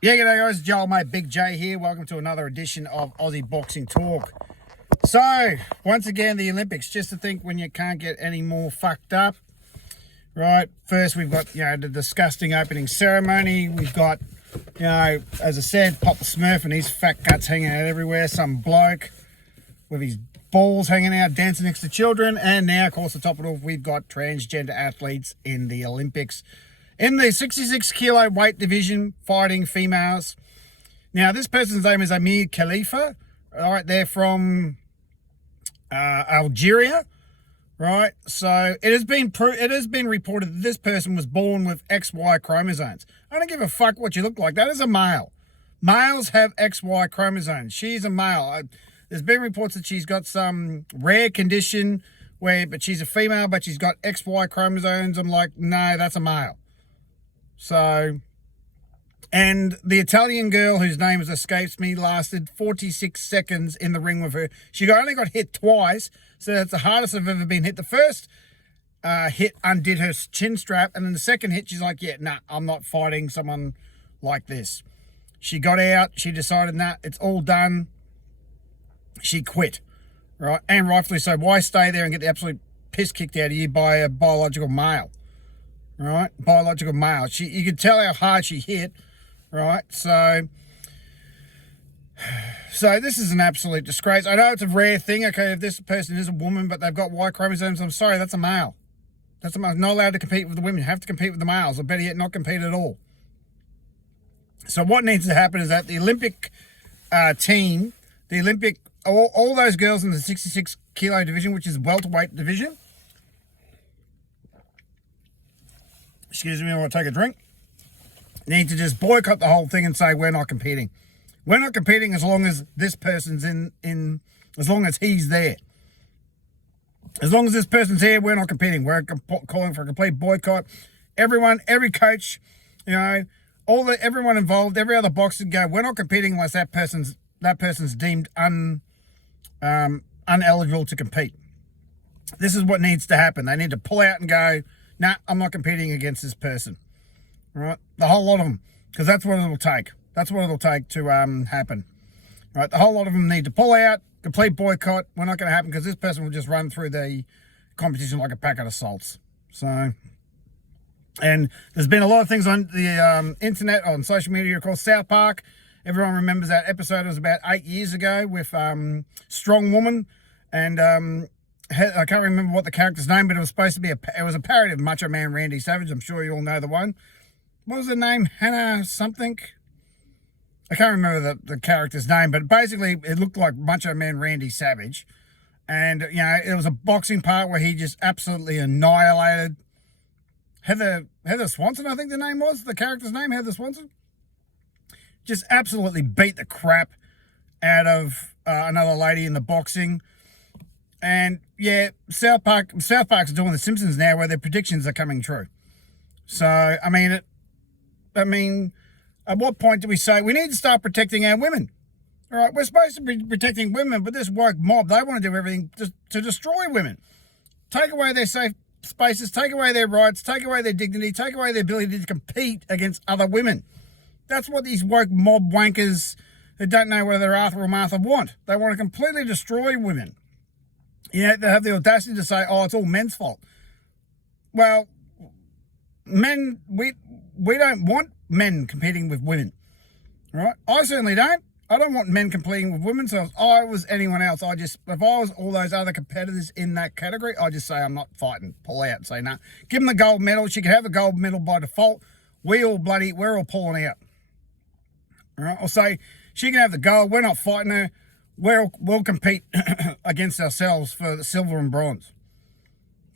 Yeah, g'day guys, Joel mate, Big J here. Welcome to another edition of Aussie Boxing Talk. So, once again, the Olympics, just to think when you can't get any more fucked up, right? First, we've got, the disgusting opening ceremony. We've got, as I said, Papa Smurf and his fat guts hanging out everywhere. Some bloke with his balls hanging out, dancing next to children. And now, of course, to top it off, we've got transgender athletes in the Olympics. In the 66 kilo weight division, fighting females. Now, this person's name is Amir Khalifa. All right, they're from Algeria, right? So it has been reported that this person was born with XY chromosomes. I don't give a fuck what you look like. That is a male. Males have XY chromosomes. She's a male. There's been reports that she's got some rare condition but she's a female, but she's got XY chromosomes. I'm like, no, that's a male. So, and the Italian girl whose name escapes me lasted 46 seconds in the ring with her. She only got hit twice, so that's the hardest I've ever been hit. The first hit undid her chin strap, and then the second hit, she's like, I'm not fighting someone like this. She got out, she decided, it's all done. She quit, right? And rightfully so. Why stay there and get the absolute piss kicked out of you by a biological male? Right, biological male. You could tell how hard she hit, right? So this is an absolute disgrace. I know it's a rare thing. Okay, if this person is a woman, but they've got Y chromosomes, I'm sorry, that's a male. That's a male. Not allowed to compete with the women. You have to compete with the males, or better yet, not compete at all. So what needs to happen is that the Olympic team, all those girls in the 66 kilo division, which is welterweight division. Excuse me, I want to take a drink. Need to just boycott the whole thing and say we're not competing. We're not competing as long as this person's in as long as he's there. As long as this person's here, we're not competing. We're calling for a complete boycott. Everyone, every coach, everyone involved, every other boxer go, we're not competing unless that person's deemed uneligible to compete. This is what needs to happen. They need to pull out and go, I'm not competing against this person. Right? The whole lot of them. Because that's what it'll take. That's what it'll take to happen. Right? The whole lot of them need to pull out, complete boycott. We're not going to happen because this person will just run through the competition like a packet of salts. So, and there's been a lot of things on the internet, on social media called South Park. Everyone remembers that episode. It was about 8 years ago with Strong Woman and... I can't remember what the character's name, but it was supposed to be it was a parody of Macho Man Randy Savage. I'm sure you all know the one. What was the name? Hannah something? I can't remember the character's name, but basically it looked like Macho Man Randy Savage. And, it was a boxing part where he just absolutely annihilated Heather Swanson, I think the name was. The character's name, Heather Swanson. Just absolutely beat the crap out of another lady in the boxing. And South Park's doing The Simpsons now, where their predictions are coming true. So at what point do we say we need to start protecting our women? All right, we're supposed to be protecting women, but this woke mob, they want to do everything to destroy women, take away their safe spaces, take away their rights, take away their dignity, take away their ability to compete against other women. That's what these woke mob wankers who don't know whether they're Arthur or Martha want. They want to completely destroy women. They have the audacity to say, it's all men's fault. Well, men, we don't want men competing with women, right? I certainly don't. I don't want men competing with women. So if I was anyone else, if I was all those other competitors in that category, I'd just say I'm not fighting, pull out and say, no. Give them the gold medal. She can have the gold medal by default. We're all pulling out. All right? I'll say she can have the gold. We're not fighting her. We'll compete against ourselves for the silver and bronze.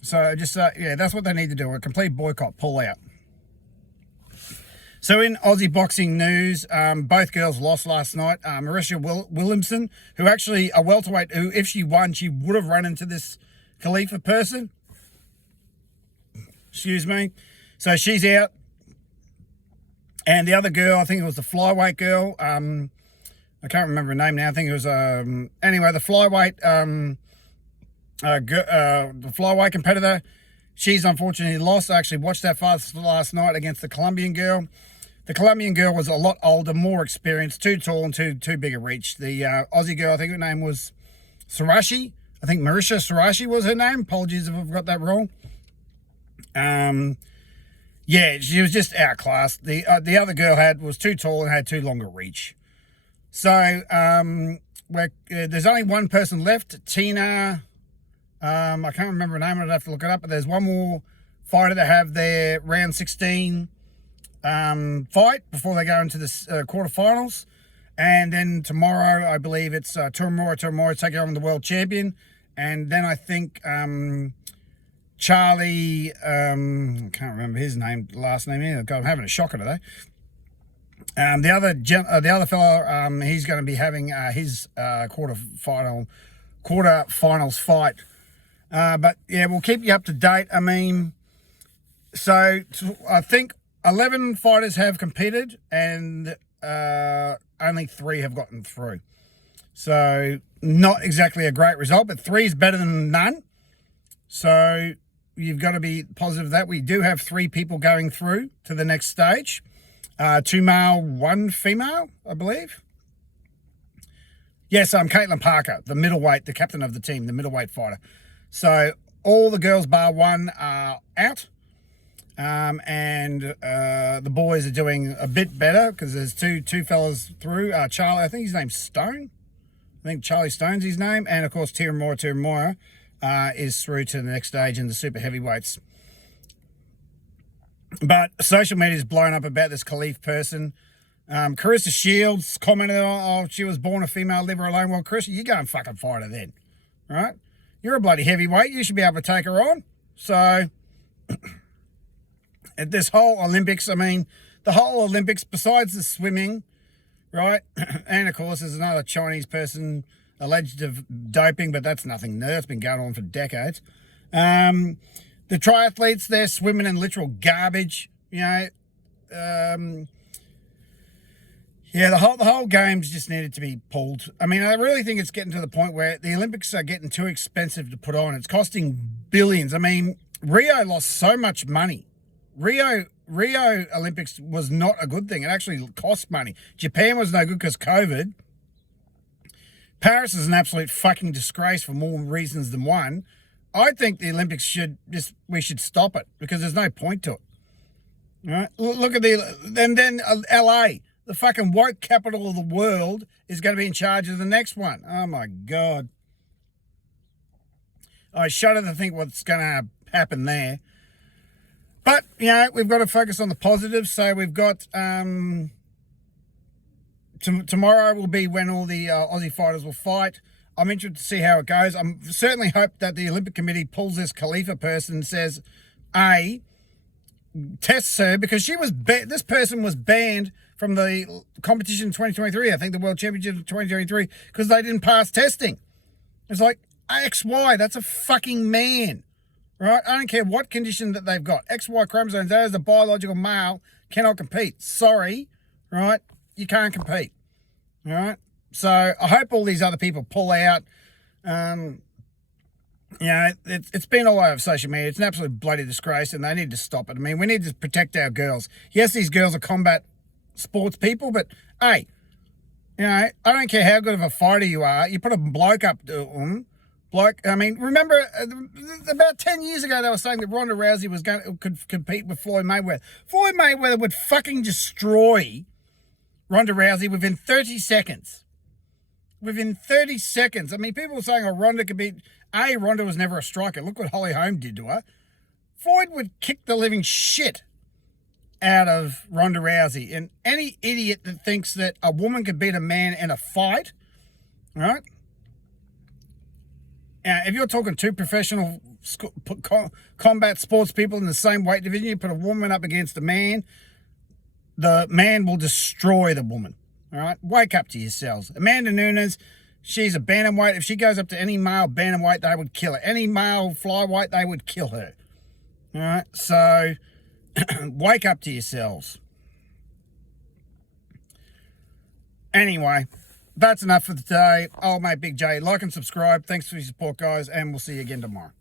So just, that's what they need to do. A complete boycott, pull out. So in Aussie boxing news, both girls lost last night. Marisha Williamson, who actually, a welterweight, who if she won, she would have run into this Khalifa person. Excuse me. So she's out. And the other girl, I think it was the flyweight girl, I can't remember her name now. I think it was anyway, the flyweight competitor. She's unfortunately lost. I actually watched that fight last night against the Colombian girl. The Colombian girl was a lot older, more experienced, too tall and too big a reach. The Aussie girl, I think her name was Sarashi. I think Marisha Sarashi was her name. Apologies if I've got that wrong. Yeah, she was just outclassed. The other girl was too tall and had too long a reach. So there's only one person left, Tina. I can't remember her name. I'd have to look it up. But there's one more fighter to have their round 16 fight before they go into the quarterfinals. And then tomorrow, I believe it's Turamura taking on the world champion. And then I think Charlie, I can't remember his last name either. God, I'm having a shocker today. The other fellow, he's going to be having his quarterfinals fight. But yeah, we'll keep you up to date. I mean, so I think 11 fighters have competed and only 3 have gotten through. So not exactly a great result, but 3 is better than none. So you've got to be positive that we do have 3 people going through to the next stage. 2 male, 1 female, I believe. Yes, I'm Caitlin Parker, the middleweight, the captain of the team, the middleweight fighter. So all the girls bar 1 are out. And the boys are doing a bit better because there's two fellas through. Charlie, I think his name's Stone. I think Charlie Stone's his name. And, of course, Tiramura is through to the next stage in the super heavyweights. But social media's blown up about this Khalif person. Carissa Shields commented on, she was born a female, leave her alone. Well, Carissa, you go and fucking fight her then, right? You're a bloody heavyweight. You should be able to take her on. So, at this whole Olympics, I mean, the whole Olympics, besides the swimming, right? And, of course, there's another Chinese person alleged of doping, but that's nothing new. That's been going on for decades. The triathletes, they're swimming in literal garbage, you know. Yeah, the whole games just needed to be pulled. I mean, I really think it's getting to the point where the Olympics are getting too expensive to put on. It's costing billions. I mean, Rio lost so much money. Rio Olympics was not a good thing. It actually cost money. Japan was no good because COVID. Paris is an absolute fucking disgrace for more reasons than one. I think the Olympics we should stop it because there's no point to it. All right? Look at then LA, the fucking woke capital of the world, is going to be in charge of the next one. Oh my God. I shudder to think what's going to happen there. But, you know, we've got to focus on the positives. So we've got tomorrow will be when all the Aussie fighters will fight. I'm interested to see how it goes. I'm certainly hope that the Olympic Committee pulls this Khalifa person and says, tests her because this person was banned from the competition in 2023. I think the World Championship in 2023 because they didn't pass testing. It's like, XY, that's a fucking man. Right? I don't care what condition that they've got. XY chromosomes, that is a biological male, cannot compete. Sorry, right? You can't compete. All right? So I hope all these other people pull out. You know, it's been all over social media. It's an absolute bloody disgrace, and they need to stop it. I mean, we need to protect our girls. Yes, these girls are combat sports people, but, hey, you know, I don't care how good of a fighter you are. You put a bloke up to them. I mean, remember about 10 years ago they were saying that Ronda Rousey could compete with Floyd Mayweather. Floyd Mayweather would fucking destroy Ronda Rousey within 30 seconds. Within 30 seconds. I mean, people were saying, Ronda could beat... Ronda was never a striker. Look what Holly Holm did to her. Floyd would kick the living shit out of Ronda Rousey. And any idiot that thinks that a woman could beat a man in a fight, right? If you're talking 2 professional combat sports people in the same weight division, you put a woman up against a man, the man will destroy the woman. All right? Wake up to yourselves. Amanda Nunes, she's a bantamweight. If she goes up to any male bantamweight, they would kill her. Any male flyweight, they would kill her. All right? So, wake up to yourselves. Anyway, that's enough for today. Old mate Big J. Like and subscribe. Thanks for your support, guys, and we'll see you again tomorrow.